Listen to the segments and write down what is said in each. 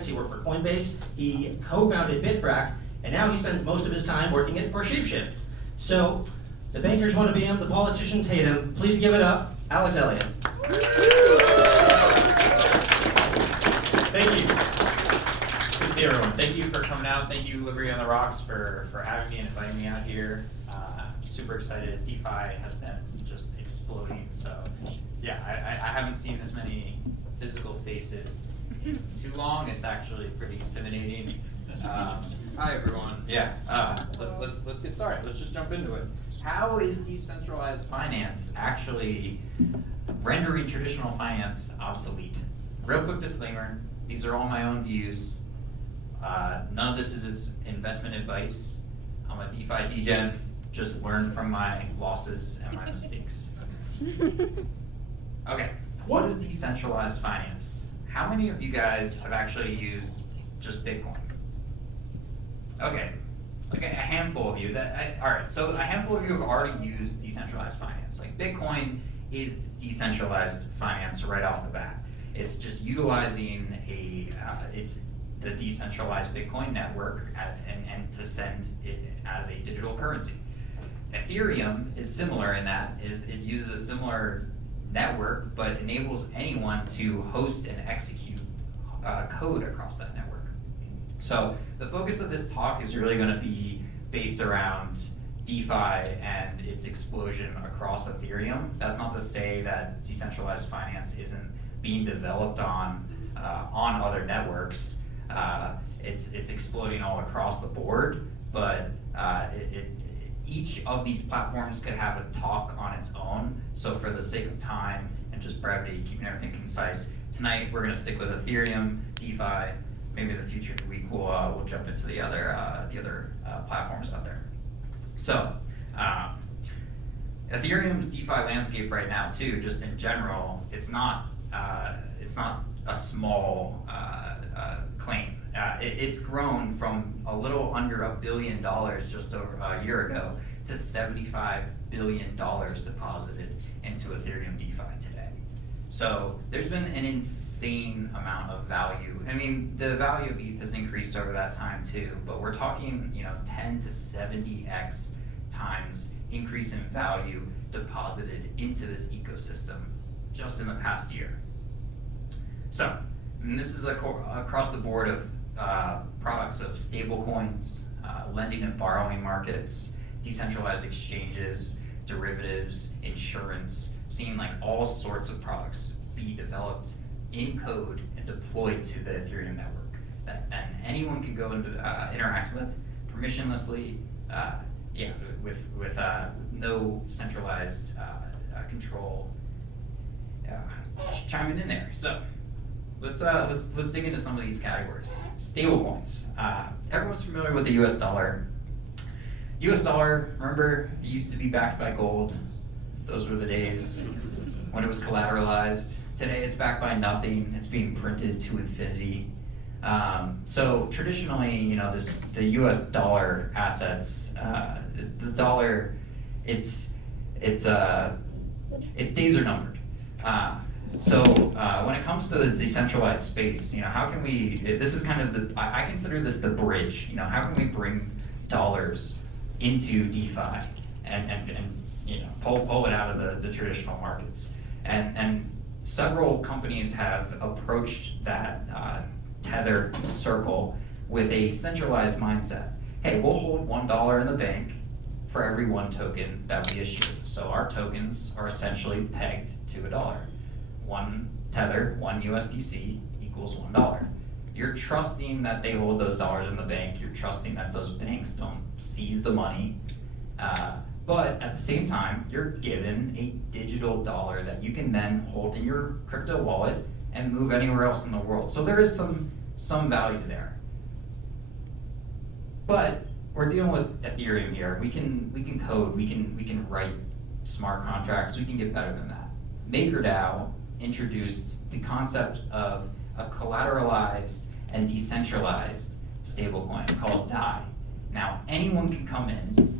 Finance, he worked for Coinbase, he co-founded Bitfract, and now he spends most of his time working for Shapeshift. So, the bankers want to be him, the politicians hate him. Please give it up, Alex Elliott. Thank you. Good to see everyone. Thank you for coming out. Thank you, Liberty on the Rocks, for having me and inviting me out here. I'm super excited. DeFi has been just exploding. So, yeah, I haven't seen this many physical faces in too long. It's actually pretty intimidating. Hi, everyone. Yeah, let's get started. Let's just jump into it. How is decentralized finance actually rendering traditional finance obsolete? Real quick disclaimer, these are all my own views. None of this is investment advice. I'm a DeFi degen, just learn from my losses and my mistakes. Okay, what is decentralized finance? How many of you guys have actually used just Bitcoin? Okay, like a handful of you. All right, so a handful of you have already used decentralized finance. Like Bitcoin is decentralized finance right off the bat. It's just utilizing it's the decentralized Bitcoin network and to send it as a digital currency. Ethereum is similar in that it uses a similar network, but enables anyone to host and execute code across that network. So the focus of this talk is really going to be based around DeFi and its explosion across Ethereum. That's not to say that decentralized finance isn't being developed on other networks. It's exploding all across the board, but each of these platforms could have a talk on its own. So for the sake of time and just brevity, keeping everything concise, tonight we're going to stick with Ethereum, DeFi. Maybe in the future week we'll jump into the other platforms out there. So Ethereum's DeFi landscape right now too, just in general, it's not a small claim. It's grown from a little under $1 billion just over a year ago to $75 billion deposited into Ethereum DeFi today. So there's been an insane amount of value. I mean, the value of ETH has increased over that time too, but we're talking, 10 to 70x times increase in value deposited into this ecosystem just in the past year. So, and this is across the board of products of stable coins, lending and borrowing markets, decentralized exchanges, derivatives, insurance, seeing like all sorts of products be developed in code and deployed to the Ethereum network that anyone can go and interact with permissionlessly, with no centralized control chiming in there. So let's dig into some of these categories. Stablecoins. Everyone's familiar with the US dollar. US dollar, remember, it used to be backed by gold. Those were the days when it was collateralized. Today it's backed by nothing. It's being printed to infinity. So traditionally, the U.S. dollar assets, the dollar, its days are numbered. So when it comes to the decentralized space, how can we? This is kind of I consider this the bridge. How can we bring dollars into DeFi and pull it out of the traditional markets? And several companies have approached that tethered circle with a centralized mindset. Hey, we'll hold $1 in the bank for every one token that we issue. So our tokens are essentially pegged to $1. One tether, one USDC equals $1. You're trusting that they hold those dollars in the bank. You're trusting that those banks don't seize the money. But at the same time, you're given a digital dollar that you can then hold in your crypto wallet and move anywhere else in the world. So there is some value there. But we're dealing with Ethereum here. We can code, we can write smart contracts, we can get better than that. MakerDAO introduced the concept of a collateralized and decentralized stablecoin called DAI. Now, anyone can come in,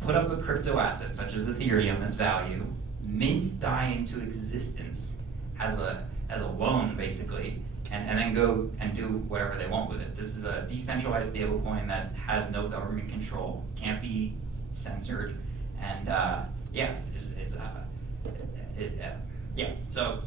put up a crypto asset such as Ethereum as value, mint DAI into existence as a loan basically, and then go and do whatever they want with it. This is a decentralized stablecoin that has no government control, can't be censored, and so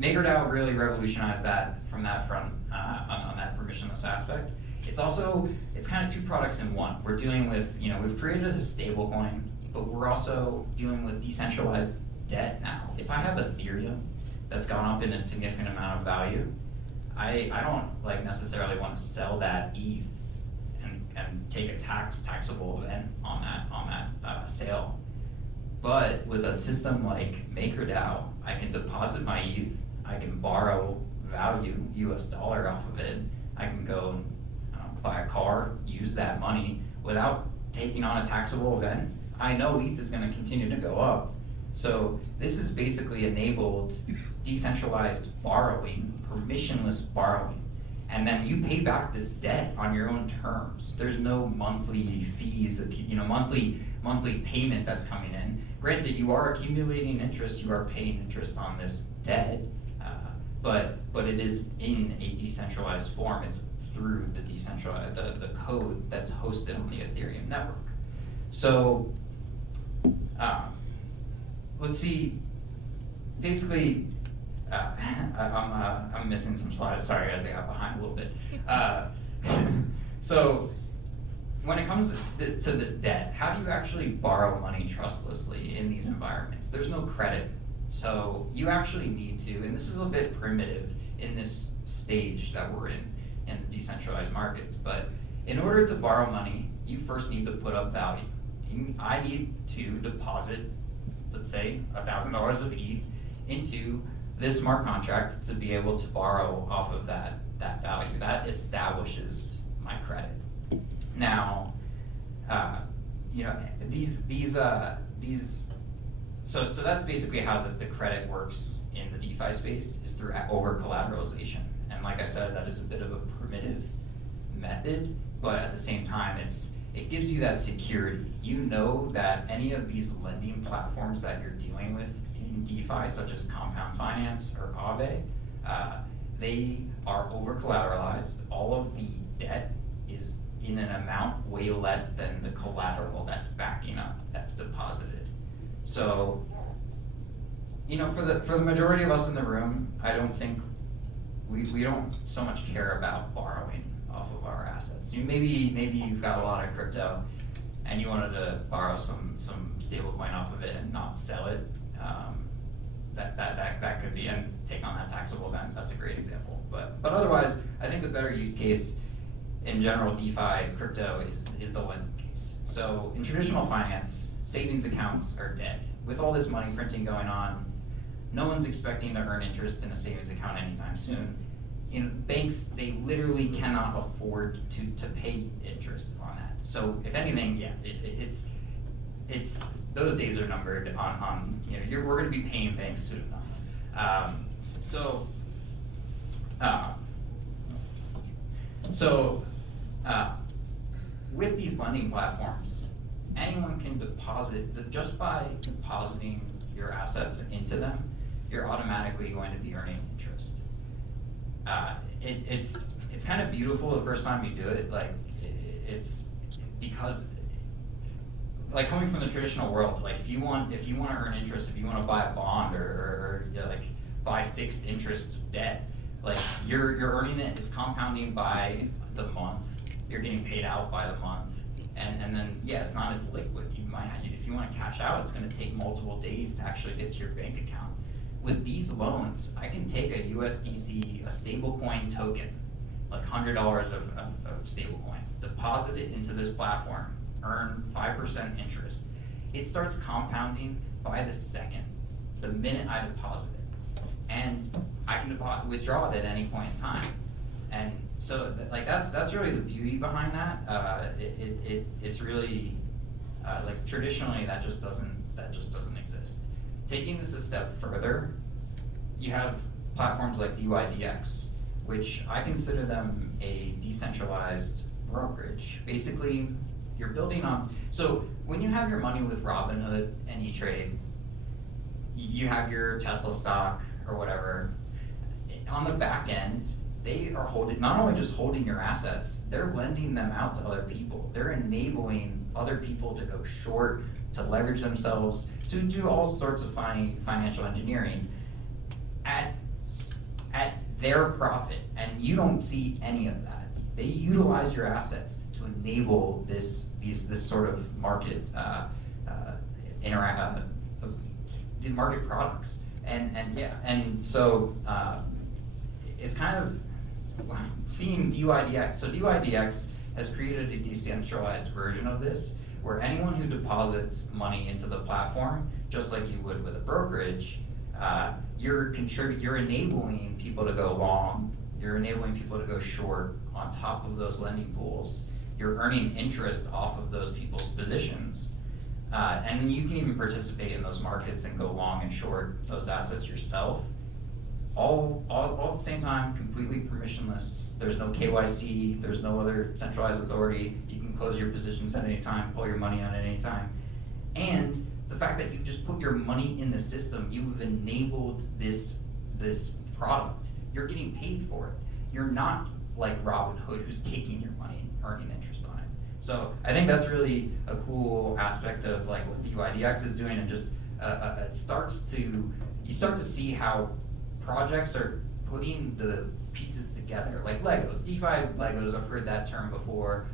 MakerDAO really revolutionized that from that front on that permissionless aspect. It's kind of two products in one. We're dealing with, we've created a stable coin, but we're also dealing with decentralized debt now. If I have Ethereum that's gone up in a significant amount of value, I don't necessarily want to sell that ETH and take a taxable event on that sale. But with a system like MakerDAO, I can deposit my ETH, I can borrow value, US dollar off of it, I can go and buy a car, use that money without taking on a taxable event. I know ETH is going to continue to go up. So this is basically enabled decentralized borrowing, permissionless borrowing. And then you pay back this debt on your own terms. There's no monthly fees, monthly payment that's coming in. Granted, you are accumulating interest, you are paying interest on this debt, but it is in a decentralized form. It's through the decentralized, the code that's hosted on the Ethereum network. So let's see. Basically, I'm missing some slides. Sorry, guys, I got behind a little bit. So when it comes to this debt, how do you actually borrow money trustlessly in these environments? There's no credit. So you actually need to, and this is a bit primitive in this stage that we're in the decentralized markets, but in order to borrow money, you first need to put up value. I need to deposit, let's say, $1,000 of ETH into this smart contract to be able to borrow off of that value. That establishes my credit. Now, so that's basically how the credit works in the DeFi space, is through over collateralization. And like I said, that is a bit of a primitive method, but at the same time, it gives you that security. You know that any of these lending platforms that you're dealing with in DeFi, such as Compound Finance or Aave, they are over collateralized. All of the debt is in an amount way less than the collateral that's backing up, that's deposited. So, for the majority of us in the room, I don't think we don't so much care about borrowing off of our assets. Maybe you've got a lot of crypto and you wanted to borrow some stablecoin off of it and not sell it. That could be, and take on that taxable event. That's a great example. But otherwise, I think the better use case in general DeFi crypto is the lending case. So in traditional finance, savings accounts are dead. With all this money printing going on, no one's expecting to earn interest in a savings account anytime soon. Banks, they literally cannot afford to pay interest on that. So if anything, yeah, it's those days are numbered on we're going to be paying banks soon enough. With these lending platforms, anyone can deposit, just by depositing your assets into them, you're automatically going to be earning interest. It's kind of beautiful the first time you do it. It's because, coming from the traditional world, if you want to earn interest, if you want to buy a bond or buy fixed interest debt, you're earning it. It's compounding by the month. You're getting paid out by the month, and then it's not as liquid. If you want to cash out, it's going to take multiple days to actually get to your bank account. With these loans, I can take a USDC, a stablecoin token, $100 of stablecoin, deposit it into this platform, earn 5% interest. It starts compounding by the second, the minute I deposit it, and I can withdraw it at any point in time. And so, that's really the beauty behind that. It's really traditionally that just doesn't exist. Taking this a step further, you have platforms like DYDX, which I consider them a decentralized brokerage. Basically, you're building on, so when you have your money with Robinhood and E-Trade, you have your Tesla stock or whatever, on the back end, they are holding, not only just holding your assets, they're lending them out to other people. They're enabling other people to go short, to leverage themselves, to do all sorts of financial engineering at their profit, and you don't see any of that. They utilize your assets to enable this sort of market the market products, and so it's kind of seeing DYDX. So DYDX has created a decentralized version of this, where anyone who deposits money into the platform, just like you would with a brokerage, you're enabling people to go long, you're enabling people to go short on top of those lending pools. You're earning interest off of those people's positions. And then you can even participate in those markets and go long and short those assets yourself. All at the same time, completely permissionless. There's no KYC, there's no other centralized authority. You can close your positions at any time, pull your money out at any time. And the fact that you just put your money in the system, you've enabled this product. You're getting paid for it. You're not like Robinhood, who's taking your money and earning interest on it. So I think that's really a cool aspect of like what DYDX is doing, and just you start to see how projects are putting the pieces together, like Lego, DeFi Legos. I've heard that term before.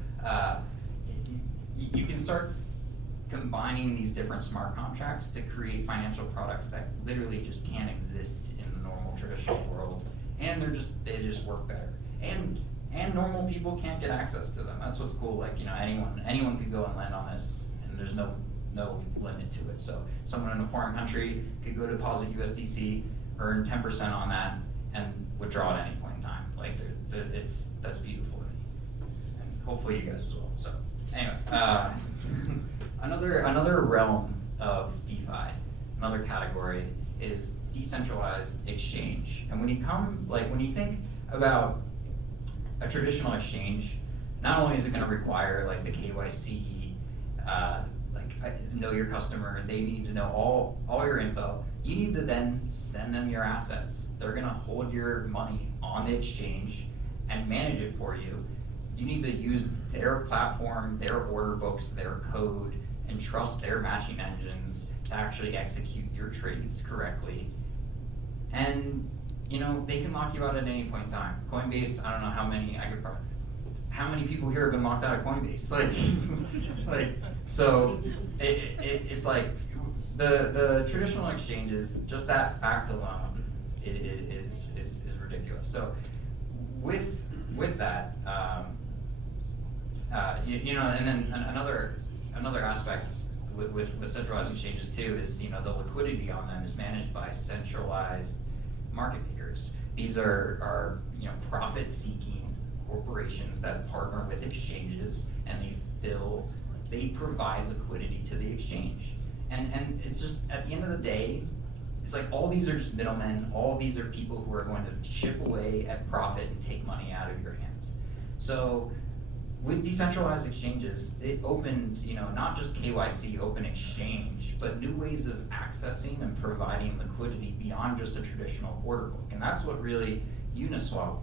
You can start combining these different smart contracts to create financial products that literally just can't exist in the normal traditional world, and they just work better. And normal people can't get access to them. That's what's cool. Like, you know, anyone could go and land on this, and there's no limit to it. So someone in a foreign country could go deposit USDC, earn 10% on that, and withdraw at any point in time. Like, that's beautiful to me, and hopefully you guys as well. So anyway, another realm of DeFi, another category is decentralized exchange. And when you think about a traditional exchange, not only is it going to require like the KYC, know your customer, they need to know all your info. You need to then send them your assets. They're going to hold your money on the exchange and manage it for you. You need to use their platform, their order books, their code, and trust their matching engines to actually execute your trades correctly. And they can lock you out at any point in time. Coinbase, I don't know how many people here have been locked out of Coinbase? So it's like the traditional exchanges, just that fact alone is ridiculous. So with that, and then another aspect with centralized exchanges too is the liquidity on them is managed by centralized market makers. These are profit-seeking corporations that partner with exchanges, and they provide liquidity to the exchange. And it's just, at the end of the day, it's like all these are just middlemen. All these are people who are going to chip away at profit and take money out of your hands. So with decentralized exchanges, it opened, not just KYC, open exchange, but new ways of accessing and providing liquidity beyond just a traditional order book. And that's what really Uniswap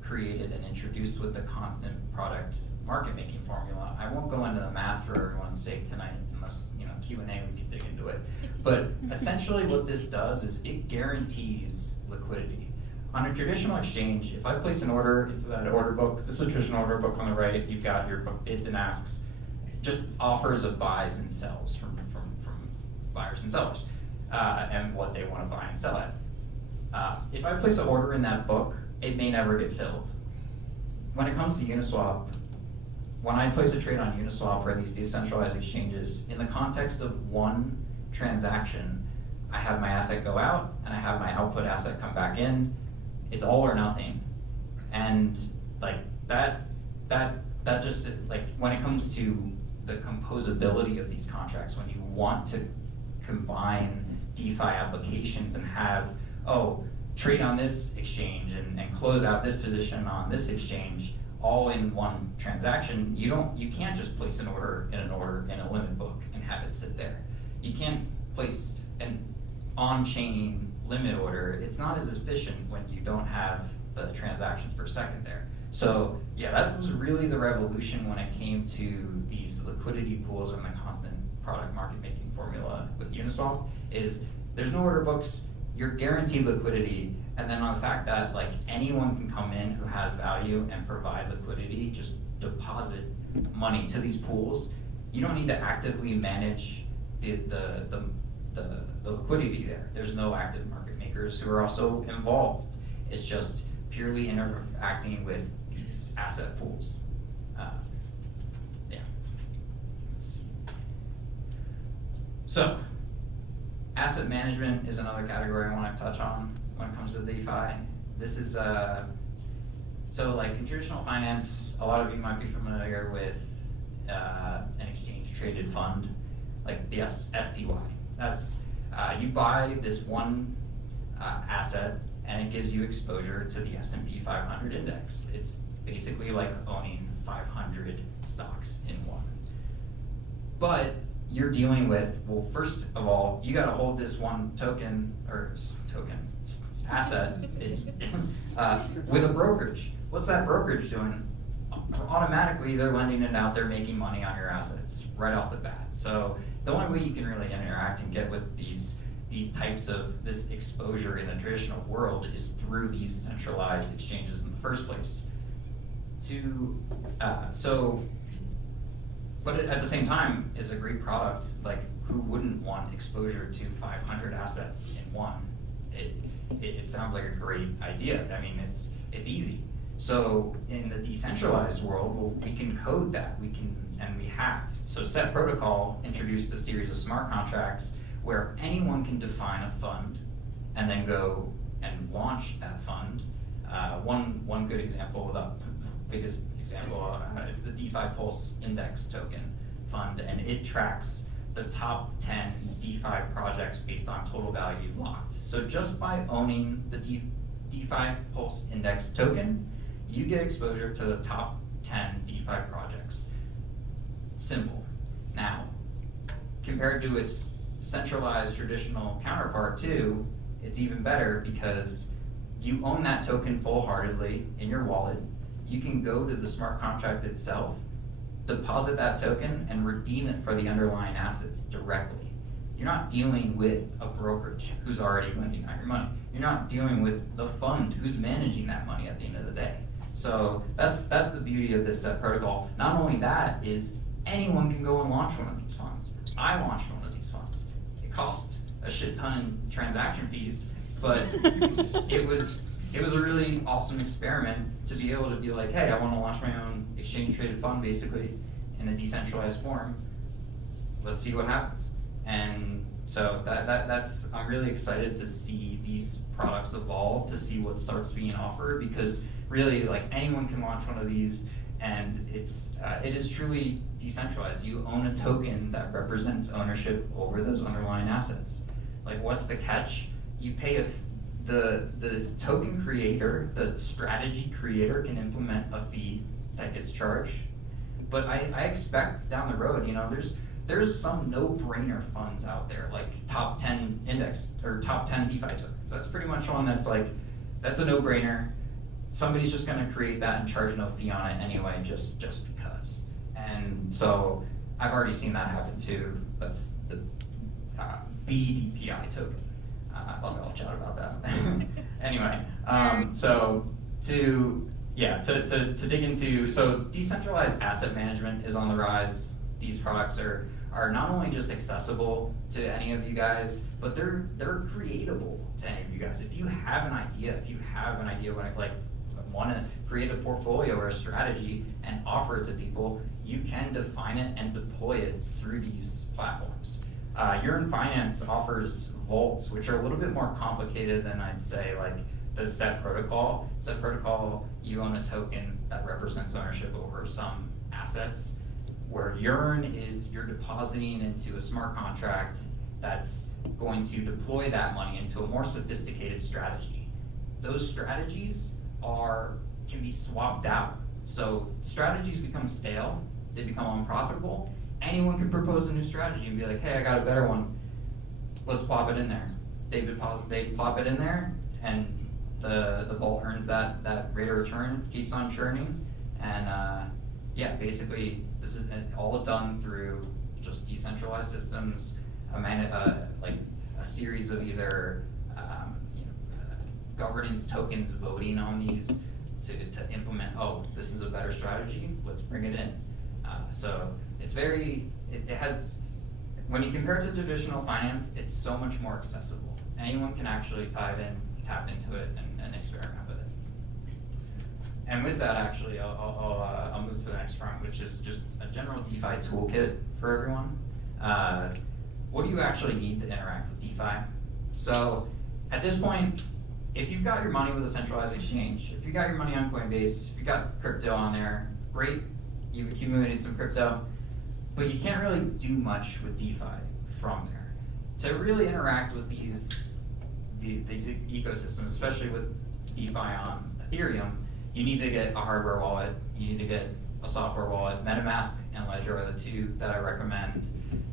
created and introduced with the constant product market making formula. I won't go into the math for everyone's sake tonight, unless Q&A we can dig into it. But essentially what this does is it guarantees liquidity. On a traditional exchange, if I place an order into that order book, this is a traditional order book on the right, you've got your bids and asks, just offers of buys and sells from buyers and sellers, and what they want to buy and sell at. If I place an order in that book, it may never get filled. When it comes to Uniswap, when I place a trade on Uniswap or these decentralized exchanges, in the context of one transaction, I have my asset go out and I have my output asset come back in. It's all or nothing. And like that just, like, when it comes to the composability of these contracts, when you want to combine DeFi applications and have, trade on this exchange and close out this position on this exchange all in one transaction, you can't just place an order in a limit book and have it sit there. You can't place an on-chain limit order, it's not as efficient when you don't have the transactions per second there. So yeah, that was really the revolution when it came to these liquidity pools and the constant product market making formula with Uniswap, is there's no order books, you're guaranteed liquidity, and then on the fact that like anyone can come in who has value and provide liquidity, just deposit money to these pools. You don't need to actively manage the liquidity there. There's no active market makers who are also involved. It's just purely interacting with these asset pools. Yeah. So, asset management is another category I want to touch on when it comes to DeFi. This is, so like in traditional finance, a lot of you might be familiar with an exchange traded fund, like the SPY. That's, you buy this one asset and it gives you exposure to the S&P 500 index. It's basically like owning 500 stocks in one. But you're dealing with, well, first of all, you gotta hold this one asset with a brokerage. What's that brokerage doing? Automatically, they're lending it out, they're making money on your assets right off the bat. So the only way you can really interact and get with these types of this exposure in the traditional world is through these centralized exchanges in the first place. But at the same time, it's a great product. Like, who wouldn't want exposure to 500 assets in one? It sounds like a great idea. I mean, it's easy. So in the decentralized world, well, we can code that. We have. So Set Protocol introduced a series of smart contracts where anyone can define a fund and then go and launch that fund. One good example, the biggest example is the DeFi Pulse Index token fund, and it tracks the top 10 DeFi projects based on total value locked. So just by owning the DeFi Pulse Index token, you get exposure to the top 10 DeFi projects. Simple. Now, compared to its centralized traditional counterpart too, it's even better because you own that token full-heartedly in your wallet. You can go to the smart contract itself, deposit that token, and redeem it for the underlying assets directly. You're not dealing with a brokerage who's already lending out your money. You're not dealing with the fund who's managing that money at the end of the day. So that's the beauty of this Set Protocol. Not only that, is anyone can go and launch one of these funds. I launched one of these funds. It cost a shit ton in transaction fees, but it was a really awesome experiment to be able to be like, hey, I want to launch my own exchange traded fund basically in a decentralized form. Let's see what happens. And so that's I'm really excited to see these products evolve, to see what starts being offered, because really, like, anyone can launch one of these, and it is truly decentralized. You own a token that represents ownership over those underlying assets. Like, what's the catch? You pay the token creator, the strategy creator, can implement a fee that gets charged. But I expect down the road, there's some no-brainer funds out there, like top 10 index or top 10 DeFi tokens. That's pretty much one that's like, that's a no-brainer. Somebody's just gonna create that and charge no fee on it anyway, just because. And so I've already seen that happen too. That's the BDPI token. I'll chat about that. Anyway, so to dig into, so decentralized asset management is on the rise. These products are not only just accessible to any of you guys, but they're creatable to any of you guys. If you have an idea, want to create a portfolio or a strategy and offer it to people, you can define it and deploy it through these platforms. Yearn Finance offers vaults, which are a little bit more complicated than I'd say like the Set Protocol. Set Protocol, you own a token that represents ownership over some assets, where Yearn is you're depositing into a smart contract that's going to deploy that money into a more sophisticated strategy. Those strategies can be swapped out. So strategies become stale, they become unprofitable. Anyone can propose a new strategy and be like, hey, I got a better one. Let's plop it in there. they plop it in there, and the vault earns that rate of return, keeps on churning, and yeah, basically this is all done through just decentralized systems, like a series of either governance tokens voting on these to implement, oh, this is a better strategy, let's bring it in. So it's it has, when you compare it to traditional finance, it's so much more accessible. Anyone can actually tap into it and experiment with it. And with that, actually, I'll move to the next front, which is just a general DeFi toolkit for everyone. What do you actually need to interact with DeFi? So at this point, if you've got your money with a centralized exchange, if you got your money on Coinbase, if you got crypto on there, great, you've accumulated some crypto, but you can't really do much with DeFi from there. To really interact with these ecosystems, especially with DeFi on Ethereum, you need to get a hardware wallet, you need to get a software wallet. MetaMask and Ledger are the two that I recommend.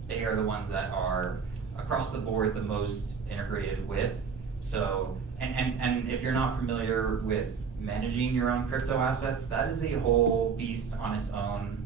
They are the ones that are across the board the most integrated with. So, and if you're not familiar with managing your own crypto assets, that is a whole beast on its own.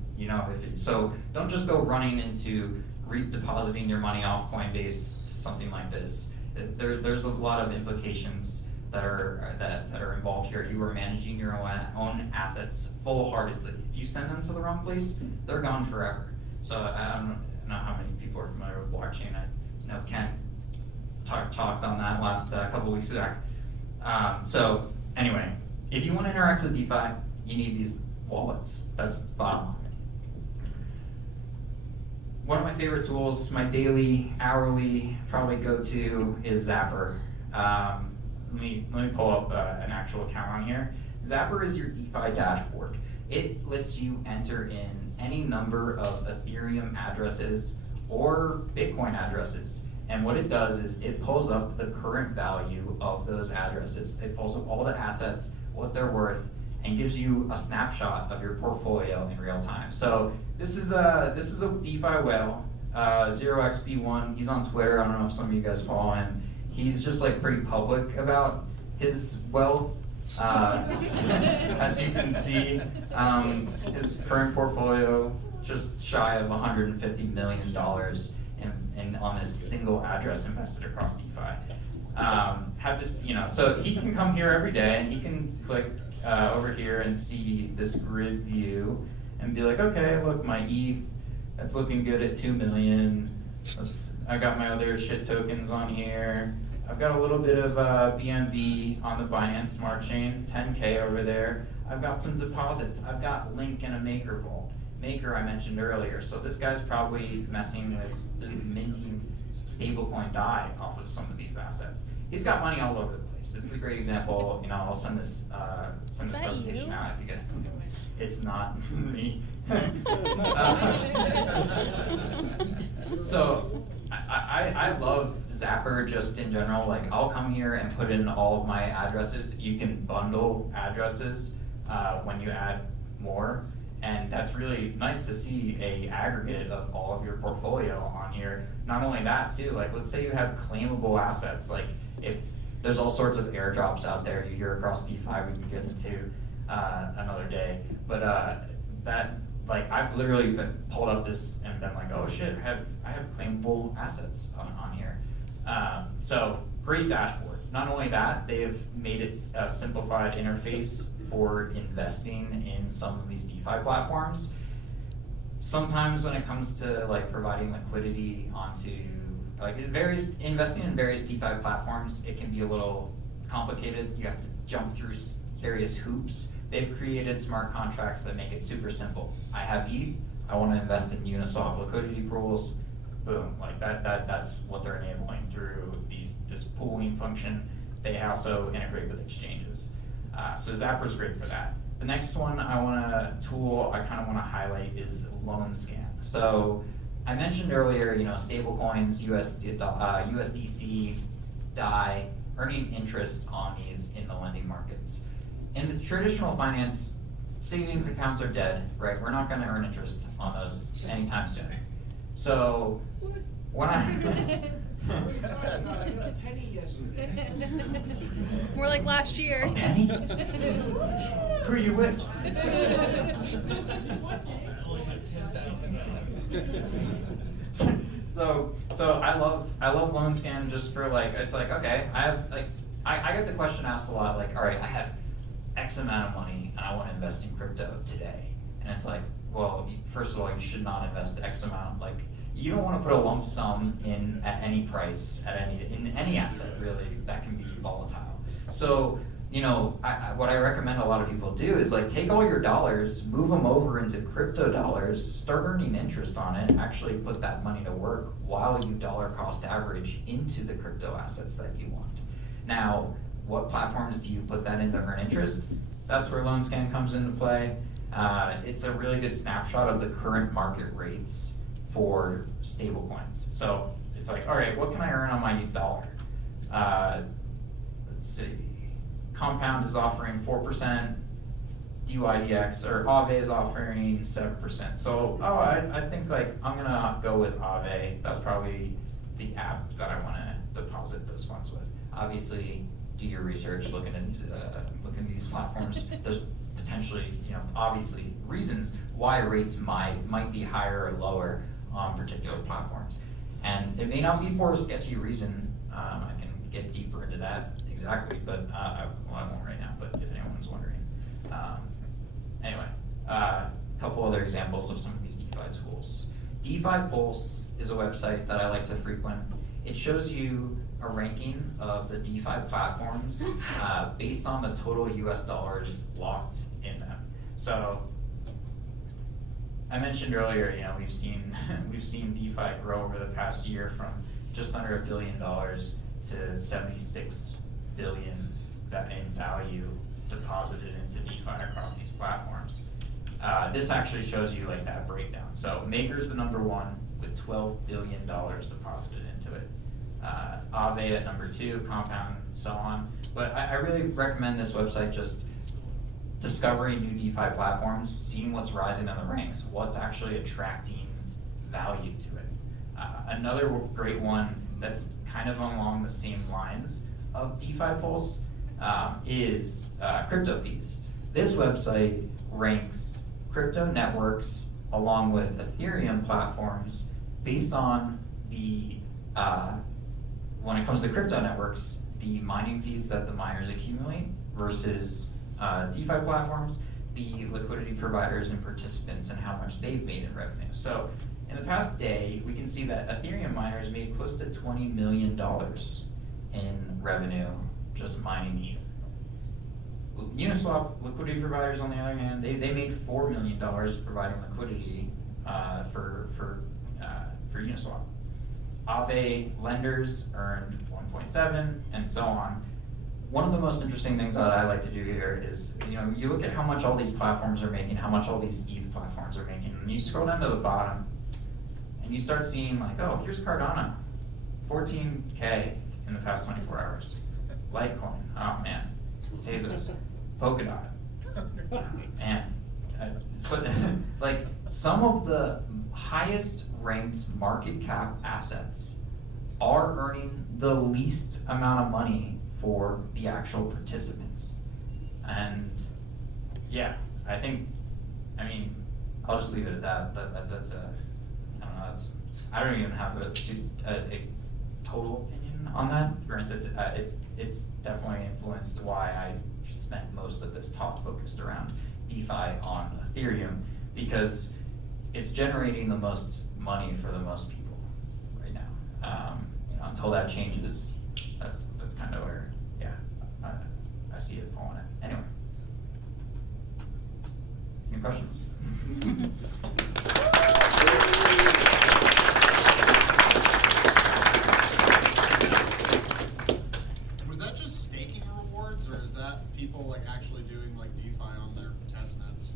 So don't just go running into depositing your money off Coinbase to something like this. There's a lot of implications that are involved here. You are managing your own assets full-heartedly. If you send them to the wrong place, they're gone forever. So I don't know how many people are familiar with blockchain. I know Ken talked on that last couple of weeks back. So anyway, if you want to interact with DeFi, you need these wallets. That's bottom line. One of my favorite tools, my daily, hourly, probably go-to is Zapper. Let me pull up an actual account on here. Zapper is your DeFi dashboard. It lets you enter in any number of Ethereum addresses or Bitcoin addresses. And what it does is it pulls up the current value of those addresses. It pulls up all the assets, what they're worth, and gives you a snapshot of your portfolio in real time. So this is a DeFi whale, 0xB1. He's on Twitter. I don't know if some of you guys follow him. He's just like pretty public about his wealth. As you can see, his current portfolio just shy of $150 million on this single address invested across DeFi. So he can come here every day and he can click over here and see this grid view and be like, okay, look, my ETH, that's looking good at 2 million. I got my other shit tokens on here. I've got a little bit of BNB on the Binance Smart Chain, 10K over there. I've got some deposits. I've got Link and a Maker Vault. Maker I mentioned earlier, so this guy's probably messing with minting stablecoin DAI off of some of these assets. He's got money all over the place. This is a great example. I'll send this presentation out if you guys. It's not me. So I love Zapper just in general. Like I'll come here and put in all of my addresses. You can bundle addresses when you add more. And that's really nice to see a aggregate of all of your portfolio on here. Not only that too, like let's say you have claimable assets, like if there's all sorts of airdrops out there you hear across DeFi we can get into another day. But like I've literally pulled up this and been like, oh shit, I have claimable assets on here. So great dashboard. Not only that, they've made it a simplified interface for investing in some of these DeFi platforms. Sometimes when it comes to like providing liquidity onto like investing in various DeFi platforms, it can be a little complicated. You have to jump through various hoops. They've created smart contracts that make it super simple. I have ETH, I want to invest in Uniswap liquidity pools. Boom, like that's what they're enabling through this pooling function. They also integrate with exchanges. So Zapper's great for that. The next one I kind of want to highlight is LoanScan. So I mentioned earlier, stablecoins, USDC, DAI, earning interest on these in the lending markets. In the traditional finance, savings accounts are dead, right? We're not going to earn interest on those anytime soon. So when What are you talking about? I got a penny yesterday. More like last year. A penny? Who are you with? So I love loan scan just for like, it's like, okay, I get the question asked a lot, like, all right, I have X amount of money and I want to invest in crypto today. And it's like, well, first of all, you should not invest X amount. Like, you don't want to put a lump sum in at any price, in any asset really that can be volatile. So, you know, what I recommend a lot of people do is like take all your dollars, move them over into crypto dollars, start earning interest on it, actually put that money to work while you dollar cost average into the crypto assets that you want. Now, what platforms do you put that in to earn interest? That's where LoanScan comes into play. It's a really good snapshot of the current market rates for stablecoins. So it's like, all right, what can I earn on my dollar? Let's see. Compound is offering 4%, DYDX or Aave is offering 7%. So, I think like I'm gonna go with Aave. That's probably the app that I want to deposit those funds with. Obviously, do your research, look into these platforms. There's potentially, you know, obviously reasons why rates might be higher or lower on particular platforms, and it may not be for a sketchy reason. I can get deeper into that exactly, but I won't right now. But if anyone's wondering, anyway, a couple other examples of some of these DeFi tools. DeFi Pulse is a website that I like to frequent. It shows you a ranking of the DeFi platforms based on the total US dollars locked in them. So I mentioned earlier, you know, we've seen DeFi grow over the past year from just under $1 billion to 76 billion in value deposited into DeFi across these platforms. This actually shows you like that breakdown. So Maker's the number one with $12 billion deposited into it. Aave at number 2, Compound, so on. But I really recommend this website, just discovering new DeFi platforms, seeing what's rising in the ranks, what's actually attracting value to it. Another great one that's kind of along the same lines of DeFi Pulse is crypto fees. This website ranks crypto networks along with Ethereum platforms based on the when it comes to crypto networks, the mining fees that the miners accumulate versus DeFi platforms, the liquidity providers and participants and how much they've made in revenue. So in the past day, we can see that Ethereum miners made close to $20 million in revenue just mining ETH. Uniswap liquidity providers, on the other hand, they made $4 million providing liquidity for Uniswap. Aave lenders earned 1.7, and so on. One of the most interesting things that I like to do here is, you know, you look at how much all these platforms are making, how much all these ETH platforms are making, and you scroll down to the bottom, and you start seeing like, oh, here's Cardano, 14K in the past 24 hours. Litecoin, oh man, Tezos, Polkadot, man. So, like, some of the highest ranked market cap assets are earning the least amount of money for the actual participants. And yeah, I mean, I'll just leave it at that. That's I don't know, I don't even have a total opinion on that. Granted, it's definitely influenced why I spent most of this talk focused around DeFi on Ethereum, because it's generating the most money for the most people right now. You know, until that changes, that's kind of where, yeah, I see it falling at. Anyway, any questions? Was that just staking rewards, or is that people like actually doing like DeFi on their test nets?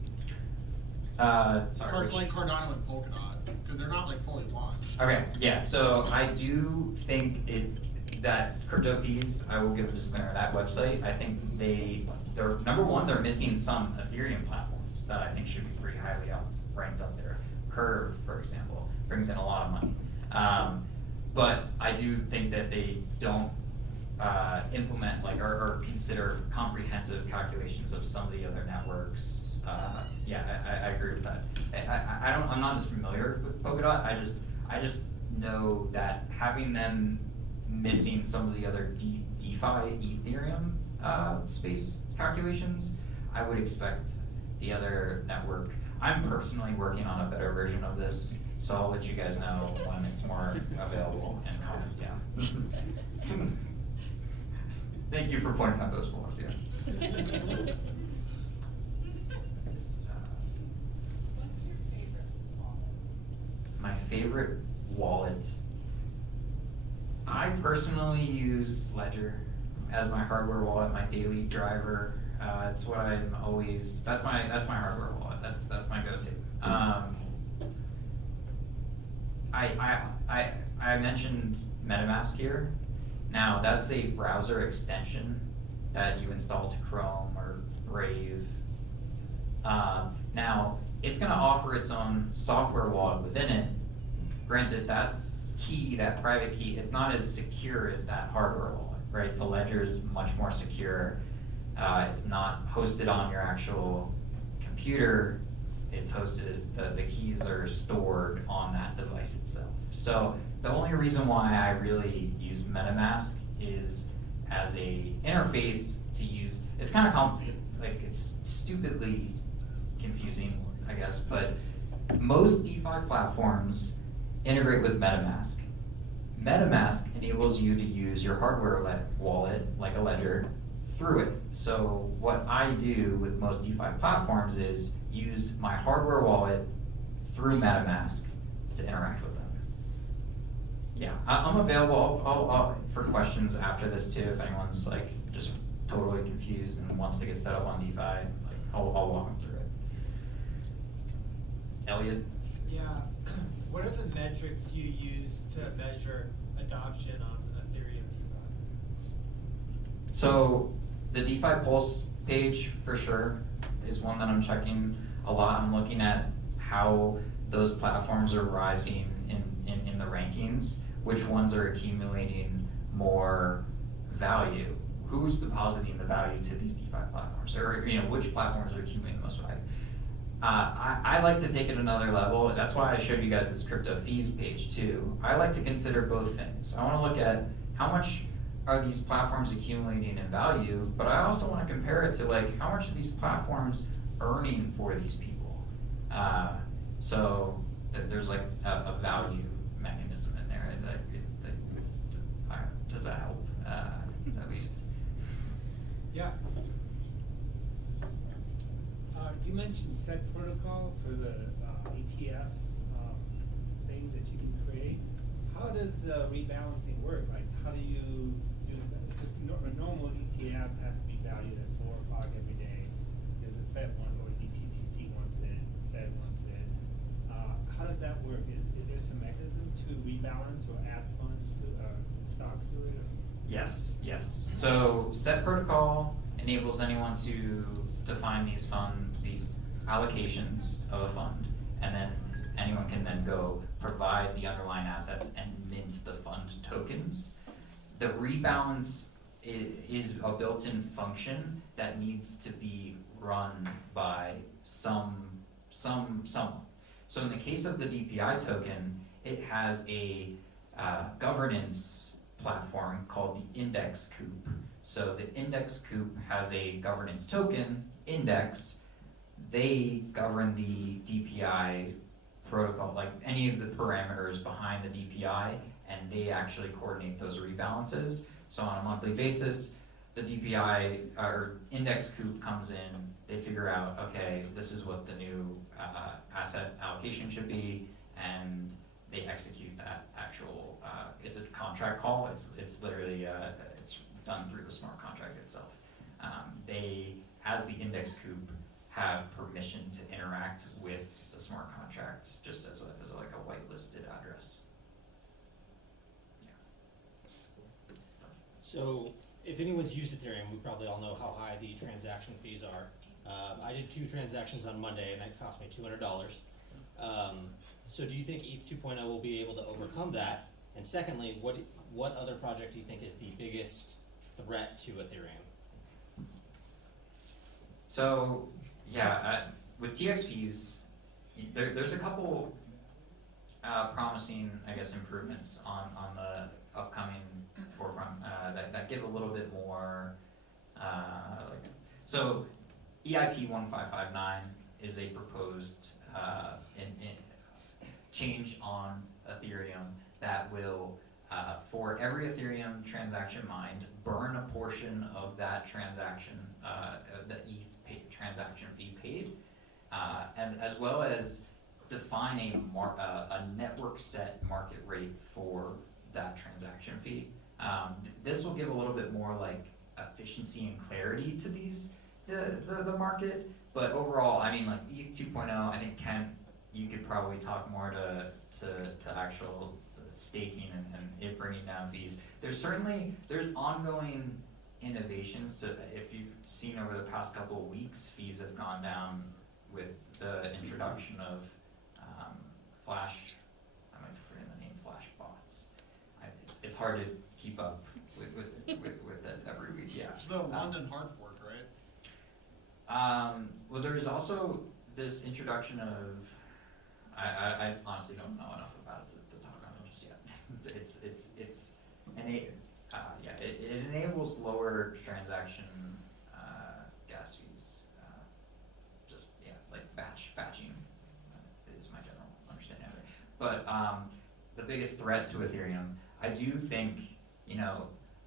Sorry, Like Cardano and Polkadot, because they're not like fully launched. Okay, yeah, so I do think that crypto fees, I will give a disclaimer, that website, I think they're number one, they're missing some Ethereum platforms that I think should be pretty highly ranked up there. Curve, for example, brings in a lot of money. But I do think that they don't implement like or consider comprehensive calculations of some of the other networks. I agree with that. I'm not as familiar with Polkadot. I just know that having them missing some of the other DeFi Ethereum space calculations, I would expect the other network. I'm personally working on a better version of this, so I'll let you guys know when it's more available and coming down. Thank you for pointing out those flaws, yeah. It's, What's your favorite wallet? my favorite wallet. I personally use Ledger as my hardware wallet, my daily driver. It's what I'm always. That's my hardware wallet. That's my go-to. I mentioned MetaMask here. Now that's a browser extension that you install to Chrome or Brave. Now it's going to offer its own software wallet within it. Granted, that key, that private key, it's not as secure as that hardware wallet, right? The Ledger is much more secure. It's not hosted on your actual computer. It's hosted, the keys are stored on that device itself. So the only reason why I really use MetaMask is as a interface to use. It's kind of complicated, like it's stupidly confusing, I guess, but most DeFi platforms integrate with MetaMask. MetaMask enables you to use your hardware wallet, like a Ledger, through it. So what I do with most DeFi platforms is use my hardware wallet through MetaMask to interact with them. Yeah, I'm available I'll for questions after this too, if anyone's like just totally confused and wants to get set up on DeFi, like I'll walk them through it. Elliot? Yeah, what are the metrics you use to measure adoption on Ethereum DeFi? So the DeFi Pulse page for sure is one that I'm checking a lot. I'm looking at how those platforms are rising in the rankings, which ones are accumulating more value, who's depositing the value to these DeFi platforms, or which platforms are accumulating the most value. I like to take it another level. That's why I showed you guys this crypto fees page too. I like to consider both things. I want to look at how much are these platforms accumulating in value, but I also want to compare it to like how much are these platforms earning for these people. So there's like a value mechanism in there. Does that help? At least. Yeah. You mentioned set protocol for the ETF thing that you can create. How does the rebalancing work? Like, how do you do that? Because a normal ETF has to be valued at 4 o'clock every day. Is the Fed one, or DTCC wants it, Fed wants it. How does that work? Is there some mechanism to rebalance or add funds to stocks to it? Yes. So set protocol enables anyone to define these allocations of a fund, and then anyone can then go provide the underlying assets and mint the fund tokens. The rebalance is a built-in function that needs to be run by someone. So in the case of the DPI token, it has a governance platform called the Index Coop. So the Index Coop has a governance token, Index. They govern the DPI protocol, like any of the parameters behind the DPI, and they actually coordinate those rebalances. So on a monthly basis, the DPI or Index Coop comes in, they figure out, okay, this is what the new asset allocation should be, and they execute that actual, it's a contract call, it's literally, it's done through the smart contract itself. They, as the Index Coop, have permission to interact with the smart contract just as like a whitelisted address. Yeah. So if anyone's used Ethereum, we probably all know how high the transaction fees are. I did 2 transactions on Monday and that cost me $200. So do you think ETH 2.0 will be able to overcome that? And secondly, what other project do you think is the biggest threat to Ethereum? So yeah, with TX fees, there's a couple promising, I guess, improvements on the upcoming forefront that give a little bit more. So EIP 1559 is a proposed change on Ethereum that will, for every Ethereum transaction mined, burn a portion of that transaction, the ETH transaction fee paid, and as well as define a network set market rate for that transaction fee. This will give a little bit more like efficiency and clarity to the market, but overall, I mean, like ETH 2.0, I think you could probably talk more to actual staking and it bringing down fees. There's ongoing innovations if you've seen over the past couple of weeks, fees have gone down with the introduction of Flash, I might forget the name, Flash bots. It's hard to keep up with it every week, yeah. There's the London hard fork, right? Well, there's also this introduction of, I honestly don't know enough about it to talk on it just yet. It enables lower transaction gas fees. Like batching is my general understanding of it. But the biggest threat to Ethereum, I do think,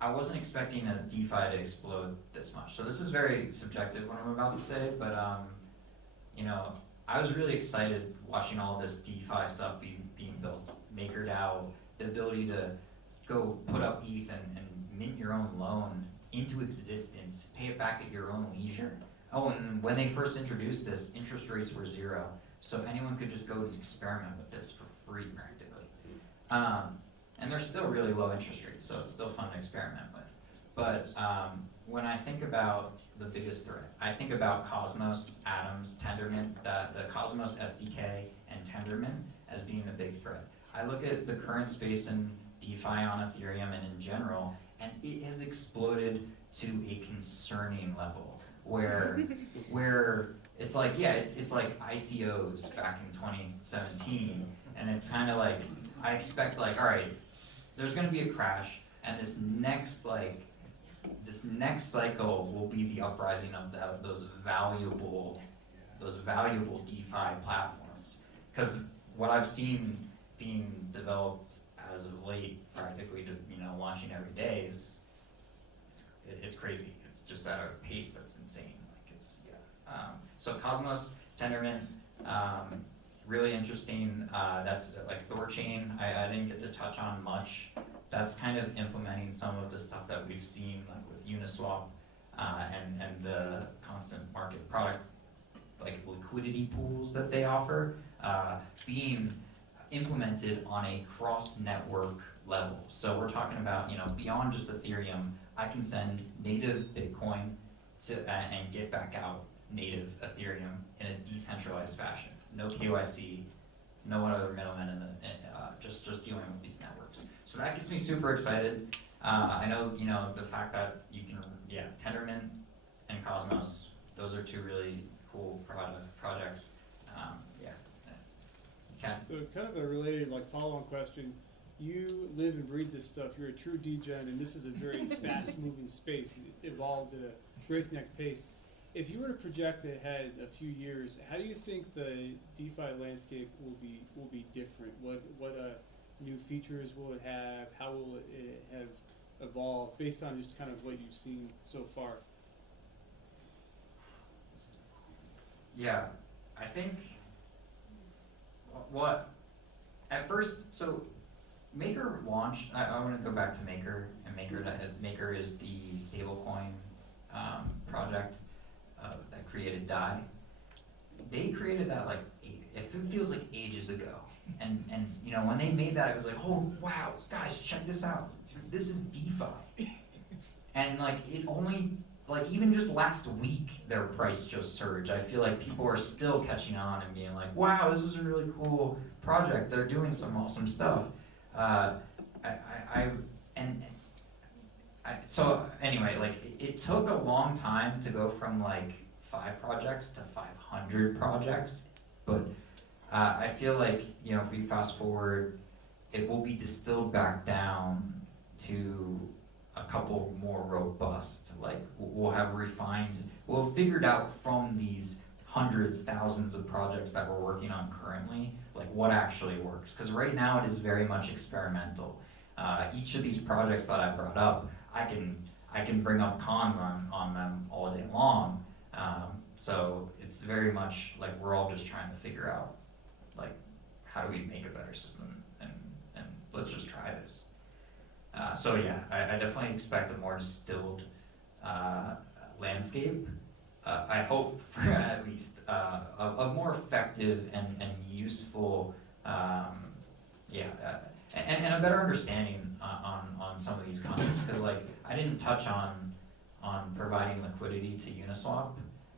I wasn't expecting a DeFi to explode this much. So this is very subjective what I'm about to say, but I was really excited watching all this DeFi stuff being built. MakerDAO, the ability to go put up ETH and mint your own loan into existence, pay it back at your own leisure. Oh, and when they first introduced this, interest rates were 0. So anyone could just go experiment with this for free practically. And they're still really low interest rates, so it's still fun to experiment with. But when I think about the biggest threat, I think about Cosmos, Atoms, Tendermint, the Cosmos SDK and Tendermint as being a big threat. I look at the current space in DeFi on Ethereum and in general, and it has exploded to a concerning level where it's like, it's like ICOs back in 2017, and it's kind of like, I expect like, all right, there's going to be a crash, and this next cycle will be the uprising of those valuable DeFi platforms. Because what I've seen being developed as of late, practically to launching every day, it's crazy. It's just at a pace that's insane. So Cosmos, Tendermint, really interesting. That's like Thorchain. I didn't get to touch on much. That's kind of implementing some of the stuff that we've seen like with Uniswap and the constant market product, like liquidity pools that they offer, being implemented on a cross-network level. So we're talking about, beyond just Ethereum, I can send native Bitcoin and get back out native Ethereum in a decentralized fashion. No KYC, no other middlemen just dealing with these networks. So that gets me super excited. I know, the fact that you can, Tendermint and Cosmos, those are two really cool projects. So kind of a related follow-on question. You live and breathe this stuff. You're a true degen, and this is a very fast-moving space. It evolves at a breakneck pace. If you were to project ahead a few years, how do you think the DeFi landscape will be different? What new features will it have? How will it have evolved based on just kind of what you've seen so far? Yeah, I think at first, so Maker launched, I want to go back to Maker, and Maker is the stablecoin project that created DAI. They created that it feels like ages ago. And when they made that, it was like, oh wow, guys, check this out. This is DeFi. And it only, even just last week, their price just surged. I feel like people are still catching on and being like, wow, this is a really cool project. They're doing some awesome stuff. So anyway, like it took a long time to go from like 5 projects to 500 projects, but I feel like, you know, if we fast forward, it will be distilled back down to a couple more robust. Like we'll have refined, we'll have figured out from these hundreds, thousands of projects that we're working on currently, like what actually works. Because right now it is very much experimental. Each of these projects that I brought up, I can bring up cons on them all day long. So it's very much like we're all just trying to figure out, like, how do we make a better system, and let's just try this. So yeah, I definitely expect a more distilled landscape. I hope for at least a more effective and useful, and a better understanding on some of these concepts. Because like I didn't touch on providing liquidity to Uniswap.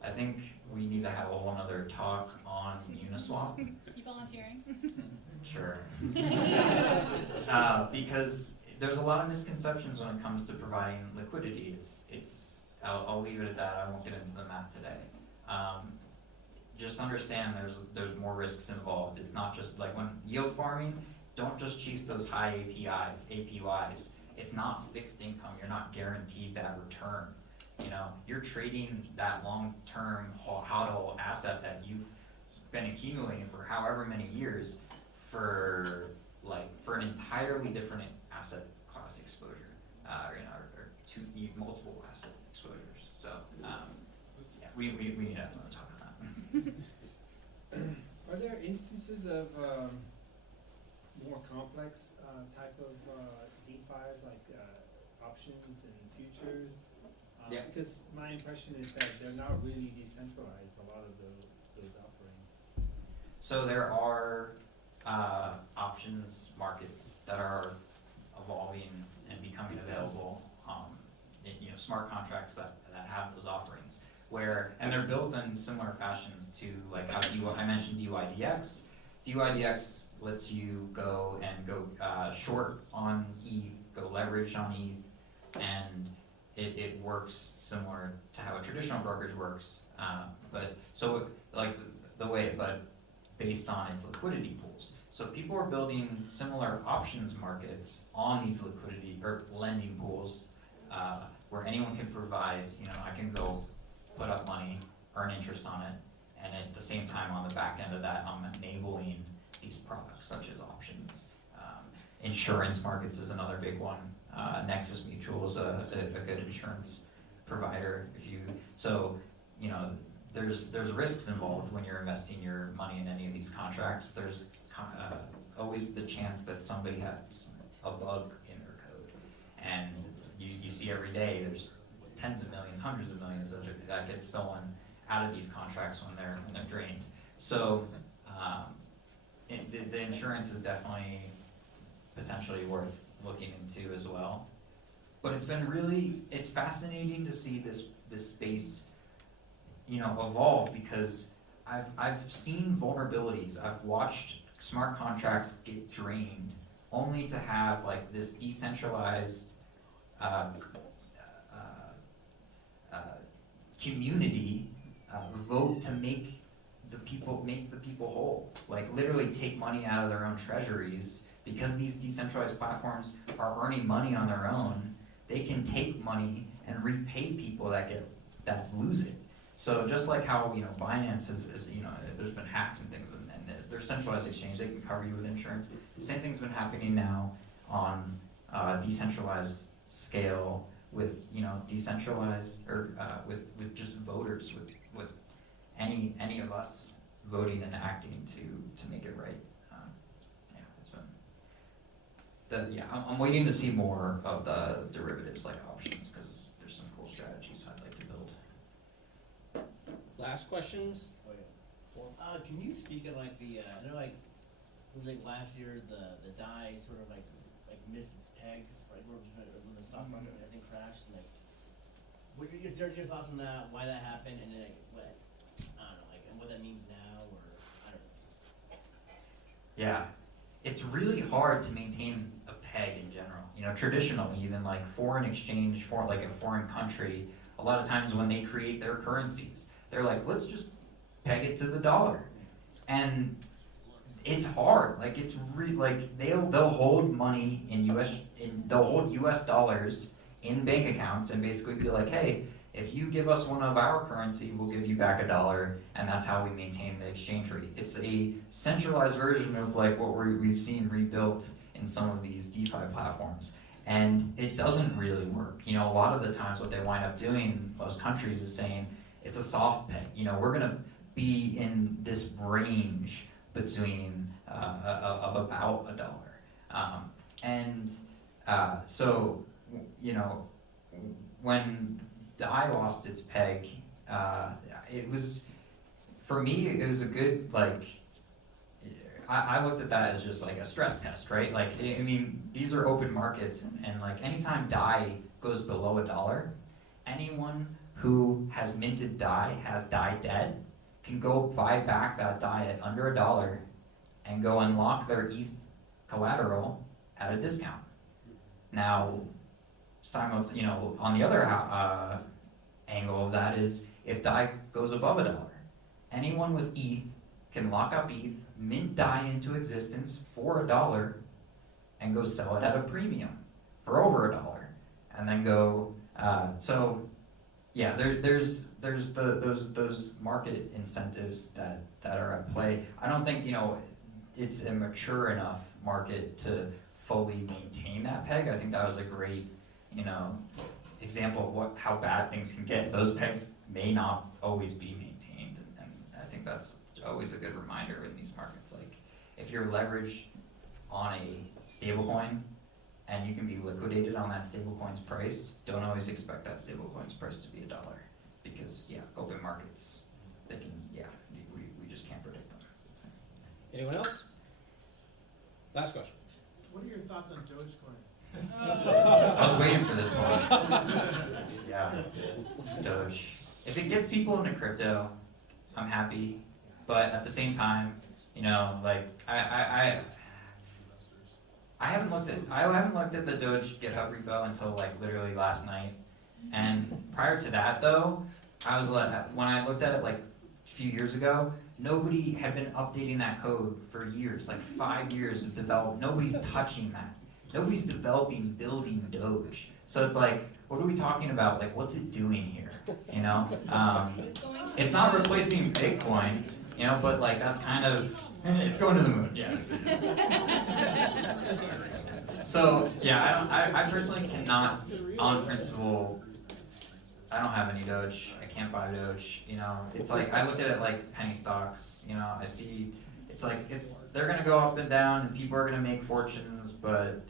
I think we need to have a whole other talk on Uniswap. You volunteering? Sure. Because there's a lot of misconceptions when it comes to providing liquidity. I'll leave it at that. I won't get into the math today. Just understand there's more risks involved. It's not just like when yield farming, don't just chase those high APYs. It's not fixed income. You're not guaranteed that return. You know, you're trading that long-term HODL asset that you've been accumulating for however many years for an entirely different asset class exposure, or multiple asset exposures. So yeah, we need to have another talk on that. Are there instances of more complex type of DeFi's, like options and futures? Yeah. Because my impression is that they're not really decentralized, a lot of those offerings. So there are options markets that are evolving and becoming available. Smart contracts that have those offerings, and they're built in similar fashions to like how I mentioned DYDX. DYDX lets you go short on ETH, go leverage on ETH, and it works similar to how a traditional brokerage works. But based on its liquidity pools. So people are building similar options markets on these liquidity or lending pools, where anyone can provide, I can go put up money, earn interest on it, and at the same time on the back end of that, I'm enabling these products such as options. Insurance markets is another big one. Nexus Mutual is a good insurance provider. There's risks involved when you're investing your money in any of these contracts. There's always the chance that somebody has a bug in their code, and you see every day there's tens of millions, hundreds of millions that get stolen out of these contracts when they're drained. So the insurance is definitely potentially worth looking into as well. But it's fascinating to see this space evolve, because I've seen vulnerabilities. I've watched smart contracts get drained only to have like this decentralized community vote to make the people whole. Like literally take money out of their own treasuries, because these decentralized platforms are earning money on their own. They can take money and repay people that lose it. So just like how Binance is there's been hacks and things, and their centralized exchange, they can cover you with insurance. The same thing's been happening now on decentralized scale with decentralized or with just voters, with any of us voting and acting to make it right. I'm waiting to see more of the derivatives like options, because there's some cool strategies I'd like to build. Last questions? Oh yeah. Can you speak on like I know like it was like last year the DAI sort of like missed its peg, right, when the stock market I think crashed, and like what are your thoughts on that? Why that happened, and then like I don't know, like, and what that means now, or I don't know. Yeah, it's really hard to maintain a peg in general. You know, traditionally, even like foreign exchange for like a foreign country, a lot of times when they create their currencies, they're like, let's just peg it to the dollar. And it's hard. Like it's like they'll hold money in they'll hold US dollars in bank accounts and basically be like, hey, if you give us one of our currency, we'll give you back $1, and that's how we maintain the exchange rate. It's a centralized version of like what we've seen rebuilt in some of these DeFi platforms. And it doesn't really work. You know, a lot of the times what they wind up doing in most countries is saying, it's a soft peg. You know, we're gonna be in this range between of about $1. So, you know, when DAI lost its peg, it was, for me, it was a good, like, I looked at that as just like a stress test, right? Like, I mean, these are open markets, and like anytime DAI goes below $1, anyone who has minted DAI, has DAI debt, can go buy back that DAI at under $1 and go unlock their ETH collateral at a discount. Now, you know, on the other angle of that is, if DAI goes above $1, anyone with ETH can lock up ETH, mint DAI into existence for $1, and go sell it at a premium for over $1, and then go. So, yeah, there's those market incentives that are at play. I don't think, you know, it's a mature enough market to fully maintain that peg. I think that was a great, you know, example of how bad things can get. Those pegs may not always be maintained, and I think that's always a good reminder in these markets. Like, if you're leveraged on a stablecoin and you can be liquidated on that stablecoin's price, don't always expect that stablecoin's price to be $1, because open markets, they can, we just can't predict them. Anyone else? Last question. What are your thoughts on Dogecoin? I was waiting for this one. Yeah, Doge. If it gets people into crypto, I'm happy. But at the same time, you know, like I haven't looked at the Doge GitHub repo until like literally last night. And prior to that, though, I was like, when I looked at it like a few years ago, nobody had been updating that code for years, like 5 years of development. Nobody's touching that. Nobody's building Doge. So it's like, what are we talking about? Like, what's it doing here? You know, it's not replacing Bitcoin, you know, but like that's kind of, it's going to the moon, yeah. So yeah, I personally cannot, on principle, I don't have any Doge. I can't buy Doge. You know, it's like I look at it like penny stocks. You know, I see it's like they're gonna go up and down, and people are gonna make fortunes, but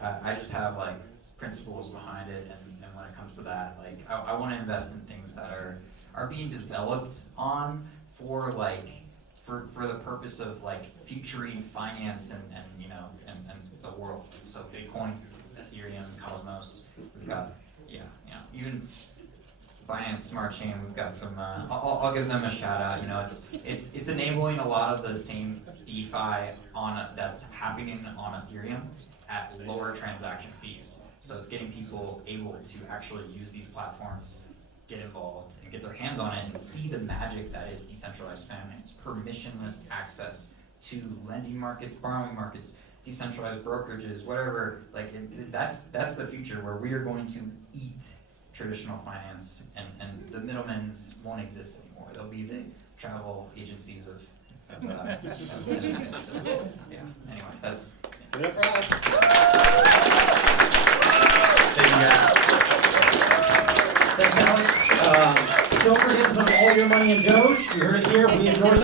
I just have like principles behind it, and when it comes to that, like I want to invest in things that are being developed on for like for the purpose of like futuring finance and you know and the world. So Bitcoin, Ethereum, Cosmos, we've got even Binance Smart Chain. We've got some. I'll give them a shout out. You know, it's enabling a lot of the same DeFi that's happening on Ethereum at lower transaction fees. So it's getting people able to actually use these platforms, get involved, and get their hands on it and see the magic that is decentralized finance, permissionless access to lending markets, borrowing markets, decentralized brokerages, whatever. Like that's the future where we are going to eat traditional finance, and the middlemen won't exist anymore. They'll be the travel agencies of so, yeah. Anyway, that's. Give it up for Alex. Thanks, Alex. Don't forget to put all your money in Doge. You heard it here. We endorse